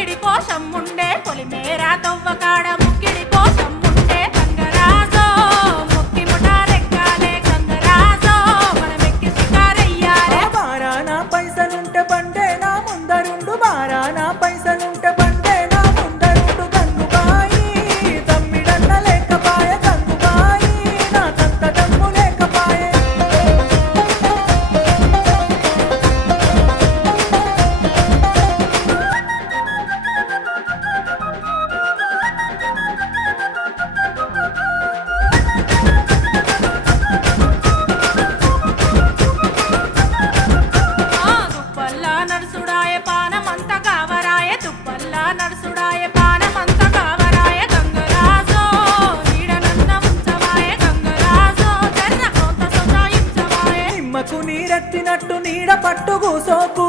ముక్కిడి కోసం ఉండే పొలిమేరా తవ్వకాడ ముక్కిడి కోసం ఉండే గంగరాజో ముక్కి ముఠారెక్కాలే గంగరాజో మనమెక్కి షికారయ్యాలే బారానా పైసలుంటే బండే నా ముందరుండు బారానా పైసలుంటే బండే నా ముందరుండు గంగుబాయి తమ్మిడన్న లేకపాయ గంగుబాయి నాకంత దమ్ము లేకపాయే దుప్పల్లా నడుసుడాయ పానమంత కావరాయ దుప్పల్లా నడుసుడాయ పానమంత కావరాయ గంగరాజో నీడనన్న ఉంచవాయ గంగరాజో జర్ర కొంత సొంతాయించవాయ నిమ్మకు నీరెత్తినట్టు నీడ పట్టు కూసోకు